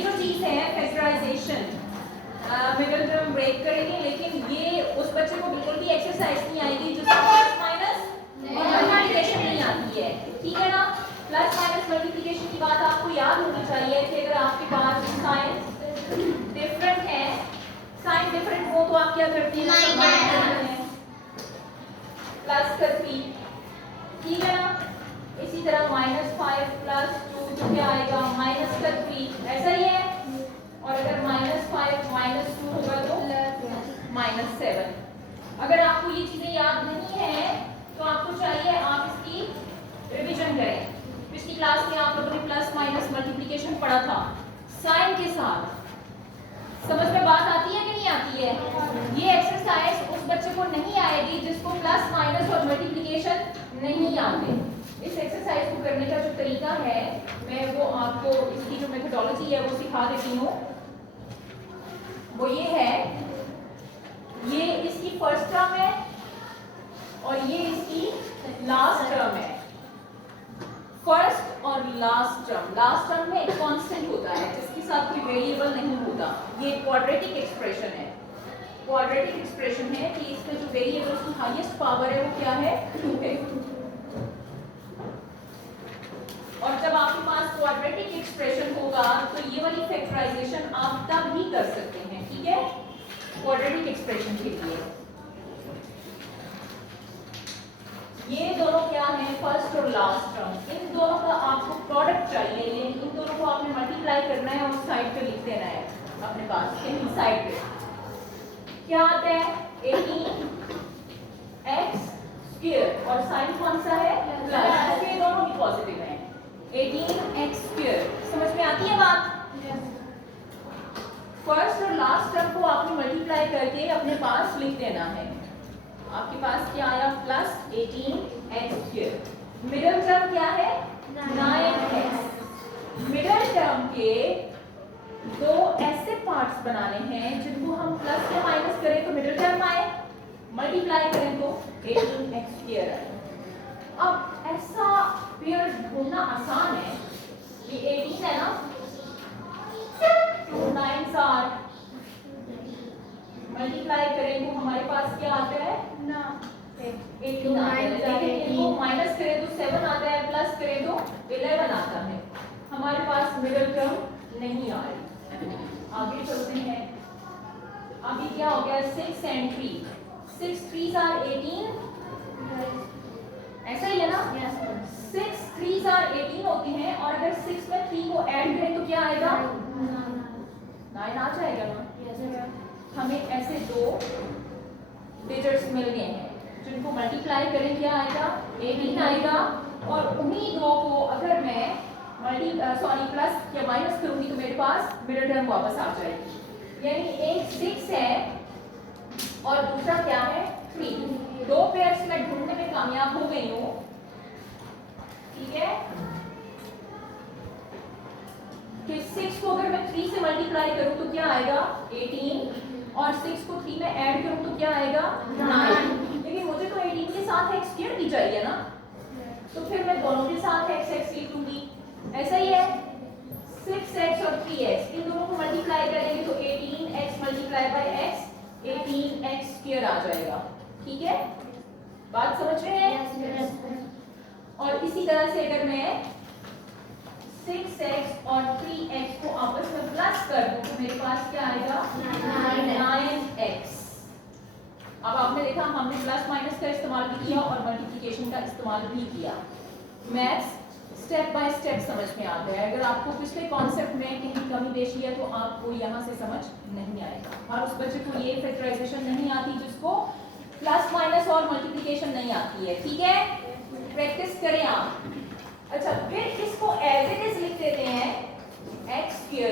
ये जो चीज है फैक्टराइजेशन, मिडिल टर्म ब्रेक करेंगे, लेकिन ये उस बच्चे को बिल्कुल भी एक्सरसाइज नहीं आएगी जिसको प्लस माइनस मल्टीप्लिकेशन नहीं आती है, ठीक है ना। प्लस माइनस मल्टीप्लिकेशन की बात आपको याद होनी चाहिए कि अगर आपके पास साइन डिफरेंट है, साइन डिफरेंट हो तो आप क्या करती हैं, प्लस करती, ठीक है ना। इसी तरह -5 + 2 जो क्या आएगा -3, ऐसा ही है। और अगर -5 - 2 होगा तो -7। अगर आपको ये चीजें याद नहीं है तो आपको चाहिए आप इसकी रिवीजन करें। पिछली क्लास में आप लोगों ने प्लस माइनस मल्टीप्लिकेशन पढ़ा था साइन के साथ, समझ में बात आती है कि नहीं आती है। ये एक्सरसाइज उस बच्चे को नहीं आएगी जिसको प्लस माइनस और मल्टीप्लिकेशन नहीं आते। इस एक्सरसाइज को करने का जो तरीका है मैं वो आपको इसकी जो मेथोडोलॉजी है वो सिखा देती हूँ। वो ये है, ये इसकी फर्स्ट टर्म है और ये इसकी लास्ट टर्म है। फर्स्ट और लास्ट टर्म में एक कांस्टेंट होता है जिसके साथ कोई वेरिएबल नहीं होता। ये क्वाड्रेटिक एक्सप्रेशन है, क्वाड्रेटिक एक्सप्रेशन है कि इसका जो वेरिएबल की हाईएस्ट पावर है वो क्या है, 2 है। और जब आपके पास क्वाड्रेटिक एक्सप्रेशन होगा तो ये वाली फैक्टराइजेशन आप तब ही कर सकते हैं, ठीक है। क्वाड्रेटिक एक्सप्रेशन के लिए ये दोनों क्या है, फर्स्ट और लास्ट टर्म, इन दोनों का आपको प्रोडक्ट चाहिए। ये इन दोनों को आपने मल्टीप्लाई करना है और साइड पे लिख देना है अपने पास, कहीं साइड पे क्या आता है 18x² और साइन कौन सा है प्लस, ये दोनों ही पॉजिटिव हैं। 18x², समझ में आती है बात। फर्स्ट और लास्ट टर्म को आपने मल्टीप्लाई करके अपने पास लिख देना है। आपके पास क्या आया प्लस 18x²। मिडिल टर्म क्या है 9x। मिडिल टर्म के दो ऐसे पार्ट्स बनाने हैं जिनको हम प्लस या माइनस करें तो मिडिल टर्म आए, मल्टीप्लाई करें तो 18x² आए। अब ऐसा पेयर ढूंढना आसान है, ये 18 है ना, 2 9s are, मल्टीप्लाई करें तो हमारे पास क्या आता है 18 आता है। लेकिन इनको माइनस करें तो 7 आता है, प्लस करें तो 11 आता है। हमारे पास मिडिल टर्म नहीं आ रही। आगे चलते हैं। अभी क्या हो गया 6 and 3, 6 3s are 18, ऐसा ही है ना। 6 3s are 18 होती हैं और अगर 6 में 3 को ऐड करें तो क्या आएगा 9 आ जाएगा ना। हमें ऐसे दो डिजिट्स मिल गए हैं जिनको मल्टीप्लाई करें क्या आएगा 18 आएगा। और उन्हीं दो को अगर मैं प्लस या माइनस करूंगी तो मेरे पास मिडिल टर्म वापस आ जाएगी। यानी एक 6 है और दूसरा क्या है 3। दो पेयर्स में ढूंढने में कामयाब हो गई हूँ, ठीक है। कि 6 को अगर मैं 3 से मल्टीप्लाई करूं तो क्या आएगा 18 और 6 को 3 में ऐड करूं तो क्या आएगा 9। लेकिन मुझे तो 18 के साथ x² भी चाहिए ना, तो फिर मैं दोनों के साथ x लिख दूंगी, ऐसा ही है। 6x और 3x इन दोनों को मल्टीप्लाई करेंगे तो 18x × x 18x² आ जाएगा, ठीक है। बात समझ रहे हैं। और इसी तरह से अगर मैं 6x और 3x को आपस में प्लस कर दूं तो मेरे पास क्या आएगा 9x। अब आपने देखा हमने प्लस माइनस का इस्तेमाल भी किया और मल्टीप्लिकेशन का इस्तेमाल भी किया। मैथ्स स्टेप बाय स्टेप समझ में आता है। अगर आपको पिछले कॉन्सेप्ट में कहीं कमी पेशी है तो आपको यहाँ से समझ नहीं आएगा। और उस बच्चे को ये फैक्टराइजेशन नहीं आती जिसको प्लस माइनस और मल्टीप्लिकेशन नहीं आती है, ठीक है। प्रैक्टिस करें आप। अच्छा, फिर इसको एज इट इज लिख देते हैं x²।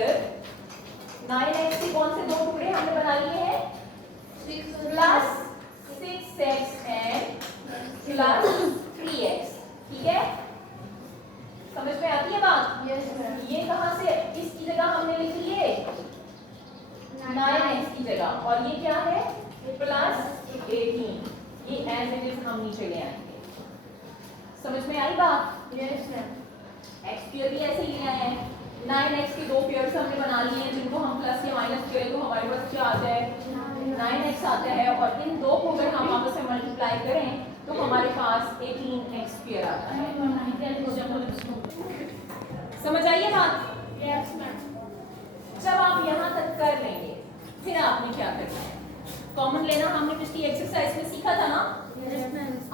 9x के कौन से दो टुकड़े हमने बना लिए हैं plus 6x and plus 3x, ठीक है। समझ में आती है बात। ये कहां से, इसकी जगह हमने लिख लिए 9x की जगह, और ये क्या है प्लस 18। ये एज इट इज हम नीचे ले आएंगे। समझ में आई बात। x² भी ऐसे ही ले आए हैं 9x के दो पेयर्स हमने बना लिए हैं जिनको हम प्लस या माइनस करें तो हमारे पास क्या आता है 9x आता है, और इन दो को अगर हम आपस में मल्टीप्लाई करें तो हमारे पास 18x स्क्वायर आता है। समझ आइए बात? जब आप यहाँ तक कर लेंगे फिर आपने क्या करना है, कॉमन लेना हमने पिछली एक्सरसाइज में सीखा था ना।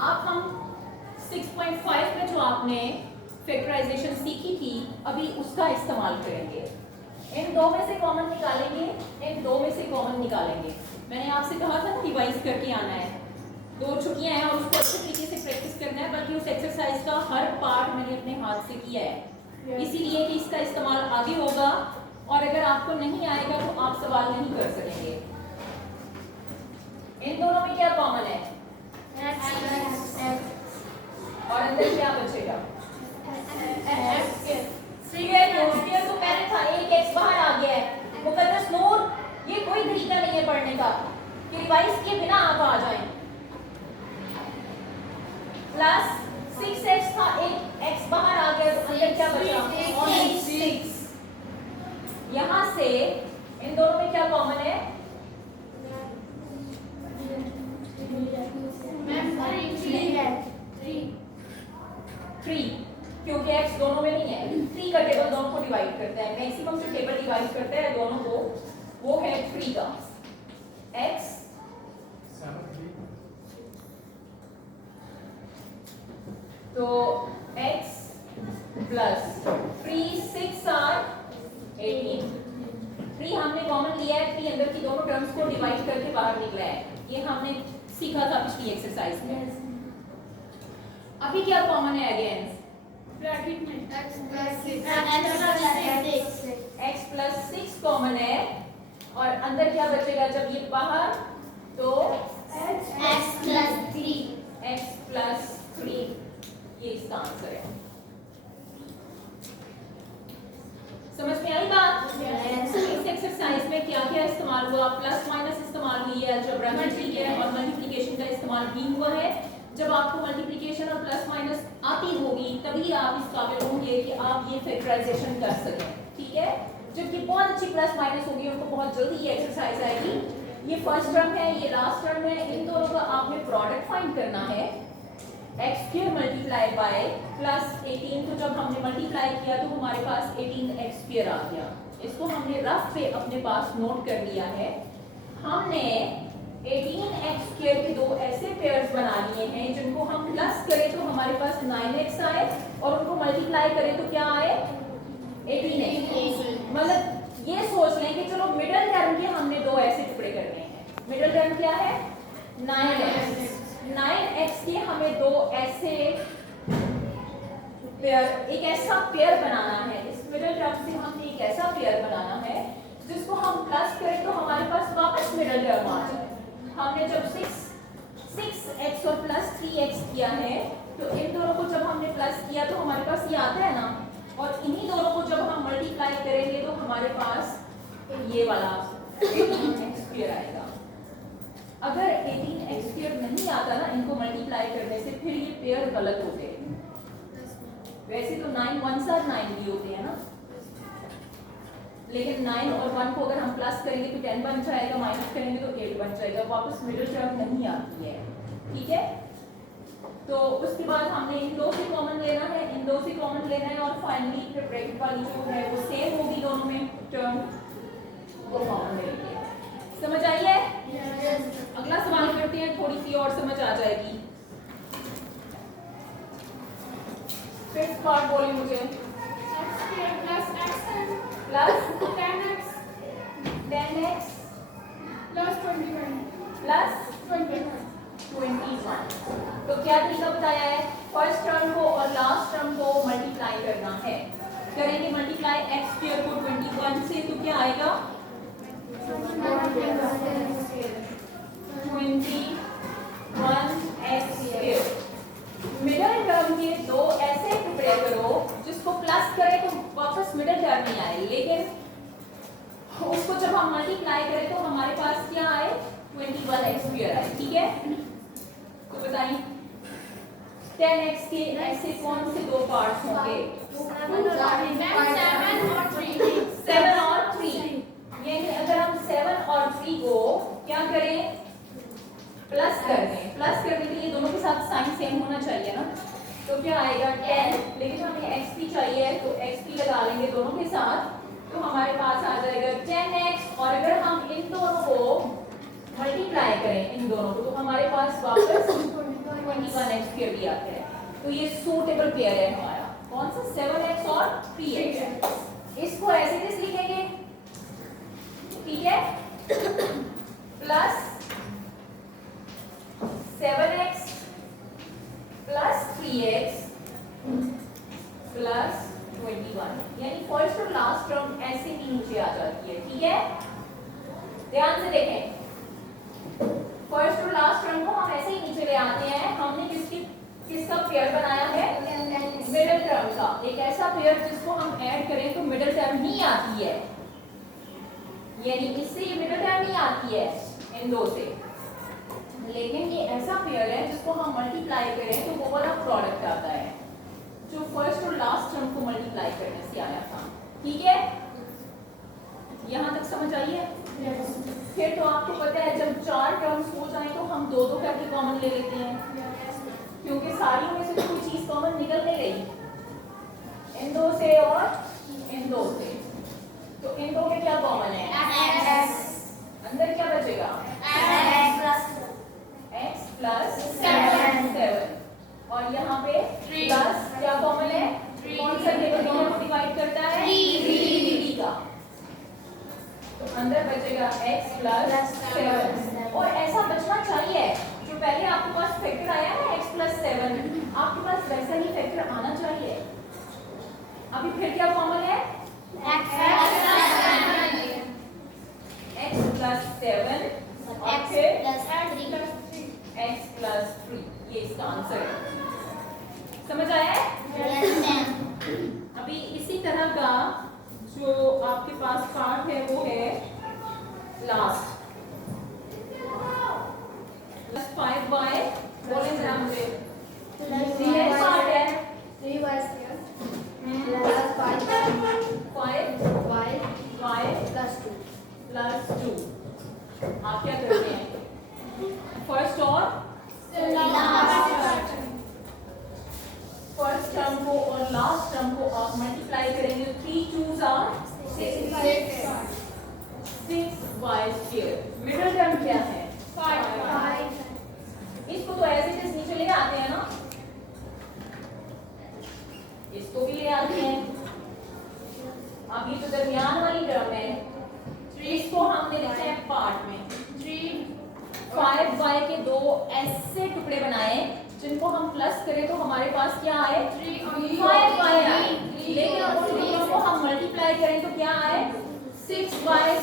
आप हम 6.5 में जो आपने फैक्टराइजेशन सीखी थी अभी उसका इस्तेमाल करेंगे। इन दो में से कॉमन निकालेंगे, इन दो में से कॉमन निकालेंगे। मैंने आपसे कहा था ना रिवाइज करके आना है, 2 छुट्टियां हैं और उसको अच्छे तरीके से प्रैक्टिस करना है, बल्कि उस एक्सरसाइज का हर पार्ट मैंने अपने हाथ से किया है, इसीलिए कि इसका इस्तेमाल आगे होगा और अगर आपको नहीं आएगा तो आप सवाल नहीं कर सकेंगे। इन दोनों में क्या कॉमन है? और अंदर क्या बचेगा? तो पहले था एक x बाहर आ गया है। मुकद्दस नूर, ये कोई तरीका नहीं है पढ़ने का कि रिवाइज किए बिना आप आ जाएं। प्लस 6x था, एक x बाहर आ गया तो अंदर क्या बचा? 6। यहाँ से इन दोनों में क्या कॉमन है? 3, क्योंकि x दोनों में नहीं है। 3 का टेबल दोनों को डिवाइड करता है, मैक्सिमम जो टेबल डिवाइड करता है दोनों को वो है 3 का। x तो x प्लस 3 6 और 18। 3 हमने कॉमन लिया है, 3 अंदर की दोनों टर्म्स को डिवाइड करके बाहर निकला है, ये हमने सीखा था पिछली एक्सरसाइज में। अभी क्या कॉमन है अगेन? x प्लस 6 कॉमन है और अंदर क्या बचेगा जब ये बाहर? तो x प्लस 3, ये इसका आंसर है। समझ में आई बात? इस एक्सरसाइज में क्या क्या इस्तेमाल हुआ? प्लस माइनस इस्तेमाल हुई है, अलजेब्रा में ठीक है, और मल्टीप्लिकेशन का इस्तेमाल भी हुआ है। जब आपको मल्टीप्लिकेशन और प्लस माइनस आती होगी तभी आप इस काबिल होंगे कि आप ये फैक्टराइजेशन कर सकें, ठीक है। जबकि बहुत अच्छी प्लस माइनस होगी उनको बहुत जल्दी ये एक्सरसाइज आएगी। ये फर्स्ट टर्म है, ये लास्ट टर्म है, इन दोनों का आपने प्रोडक्ट फाइंड करना है। x² मल्टीप्लाई बाय प्लस 18 को जब हमने मल्टीप्लाई किया तो हमारे पास 18x² आ गया। इसको हमने रफ पे अपने पास नोट कर लिया है। हमने 18x² के दो ऐसे पेयर्स बना लिए हैं जिनको हम प्लस करें तो हमारे पास 9x आए और उनको मल्टीप्लाई करें तो क्या आए? 18x। मतलब ये सोच लें कि चलो मिडिल टर्म के हमने दो ऐसे टुकड़े करने हैं। मिडिल टर्म क्या है? 9x। 9x के हमें दो ऐसे पेयर, एक ऐसा पेयर बनाना है। इस मिडिल टर्म से हमने एक ऐसा पेयर बनाना है जिसको हम प्लस करें तो हमारे पास वापस मिडिल टर्म आ जाए। हमने जब 6x और प्लस 3x किया है तो इन दोनों को जब हमने प्लस किया तो हमारे पास ये आता है ना, और इन्हीं दोनों को जब हम मल्टीप्लाई करेंगे तो हमारे पास ये वाला 18x² आएगा। अगर 18x² नहीं आता ना इनको मल्टीप्लाई करने से, फिर ये पेयर गलत होते हैं। वैसे तो 9 1 साथ 9 भी होते हैं ना, लेकिन 9 और 1 को अगर हम प्लस करेंगे तो 10 बन जाएगा, माइनस करेंगे तो 8 बन जाएगा, वापस मिडिल टर्म नहीं आती है, ठीक है। तो उसके बाद हमने इन दो से कॉमन लेना है, इन दो से कॉमन लेना है, और फाइनली फिर ब्रैकेट वाली जो है वो सेम होगी दोनों में टर्म, वो कॉमन लेंगे। समझ आई है? अगला सवाल करते हैं, थोड़ी सी और समझ आ जाएगी। फिफ्थ पार्ट बोलिए मुझे। Plus 10x plus 21। तो क्या तरीका बताया है? फर्स्ट टर्म को और लास्ट टर्म को मल्टीप्लाई करना है। करेंगे मल्टीप्लाई x² को 21 से तो क्या आएगा? 21x²। मिडिल टर्म के दो ऐसे टुकड़े करो जिसको प्लस करें तो वापस मिडिल टर्म नहीं आए, लेकिन उसको जब हम मल्टीप्लाई करें तो हमारे पास क्या आए? 21x² आए, ठीक है। तो बताइए 10x के ऐसे कौन से दो पार्ट्स होंगे 7 और 3, यानी अगर हम 7 और 3 को क्या करें, प्लस कर दें, प्लस करने के लिए दोनों के साथ साइन सेम होना चाहिए ना, तो क्या आएगा 10, लेकिन हमें x3 चाहिए तो x3 लगा लेंगे दोनों के साथ, तो हमारे पास आ जाएगा 10x, और अगर हम इन दोनों को मल्टीप्लाई करें इन दोनों को, तो हमारे पास वापस 21x पेयर भी आता है, तो ये सूटेबल पेयर है हमारा, कौन सा 7x और 3x। इसको ऐसे कैसे लिखेंगे, ठीक है, plus 7x plus 3x plus 21, यानी फर्स्ट और लास्ट टर्म ऐसे ही नीचे आ जाती है, ठीक है, ध्यान से देखें, फर्स्ट और लास्ट टर्म को हम ऐसे ही नीचे ले आते हैं, हमने किसका पेयर बनाया है, मिडिल टर्म का, एक ऐसा पेयर जिसको हम ऐड करें तो मिडिल टर्म नहीं आती है, यानी इससे ये मिडिल टर्म नहीं आती है इन दो से, लेकिन ये ऐसा पेयर है जिसको हम मल्टीप्लाई करें तो वो वाला प्रोडक्ट आता है जो फर्स्ट और लास्ट टर्म को मल्टीप्लाई करने से आया था, ठीक है, यहाँ तक समझ आई है। फिर तो आपको पता है जब 4 टर्म्स हो जाए तो हम दो दो करके कॉमन ले लेते हैं, क्योंकि सारी में से कोई चीज कॉमन निकल नहीं रही, इन दो से और इन दो से, तो इन दो में क्या कॉमन है, अंदर क्या बचेगा, x प्लस 7, और यहाँ पे प्लस क्या कॉमन है, कौन सा टेबल दोनों को डिवाइड करता है, 3 का, तो अंदर बचेगा x प्लस 7, और ऐसा बचना चाहिए, जो पहले आपके पास फैक्टर आया है x प्लस 7, आपके पास वैसा ही फैक्टर आना चाहिए। अभी फिर क्या कॉमन है, x प्लस 7 और फिर x प्लस 3, ये इसका आंसर है, समझ आया है। अभी इसी तरह का जो आपके पास पार्ट है वो है लास्ट, 5y, बोले जरा मुझे, ये पार्ट है 3y प्लस 5y प्लस 2, आप क्या करते हैं, फर्स्ट और फर्स्ट टर्म को और लास्ट टर्म को आप मल्टीप्लाई करेंगे, 3 2s are 6y square, middle term क्या है 5, इसको तो ऐसे ही नीचे ले आते हैं ना, इसको भी ले आते हैं, अब ये तो दरमियान वाली टर्म है, इसको हमने लिखा है पार्ट में, 5y के दो ऐसे टुकड़े बनाए जिनको हम प्लस करें तो हमारे पास क्या आए, 5y आए, लेकिन उन दोनों को हम मल्टीप्लाई करें तो क्या आए, 6y स्क्वायर,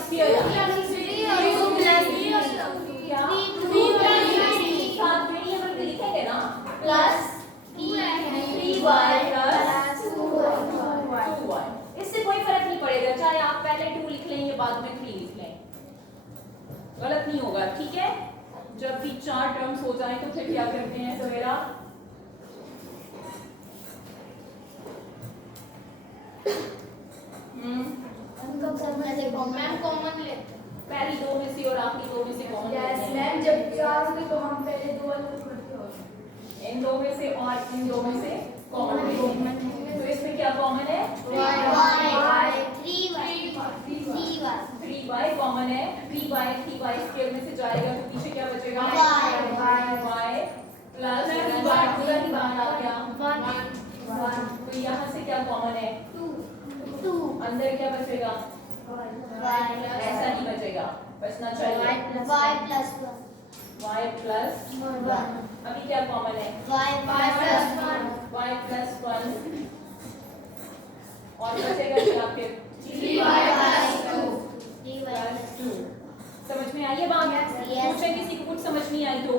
साथ वेरिएबल पे लिखेंगे ना, प्लस 3y प्लस 2y, इससे कोई फर्क नहीं पड़ेगा, चाहे आप पहले 2 लिख लें या बाद में 3 लिख लें, गलत नहीं होगा, ठीक है। जब भी 4 टर्म्स हो जाएं तो फिर क्या करते हैं सवेरा, पहली 2 में से और आखिरी 2 में से कॉमन लेते हैं, जब 4 होंगे तो हम पहले 2 अलग करते हैं, इन 2 में से और इन 2 में से कॉमन लेते हैं, तो इसमें क्या कॉमन है, 3y कॉमन है, 3y स्क्वायर में से जाएगा तो पीछे क्या बचेगा, y प्लस 3y पूरा ही बाहर आ गया 1, तो यहाँ से क्या कॉमन है, 2, अंदर क्या बचेगा, ऐसा नहीं बचेगा, बचना चाहिए y प्लस 1, अभी क्या कॉमन है, y प्लस 1, और बचेगा क्या फिर 3y प्लस 2, समझ में आई है बात, पूछे किसी को कुछ समझ नहीं आई तो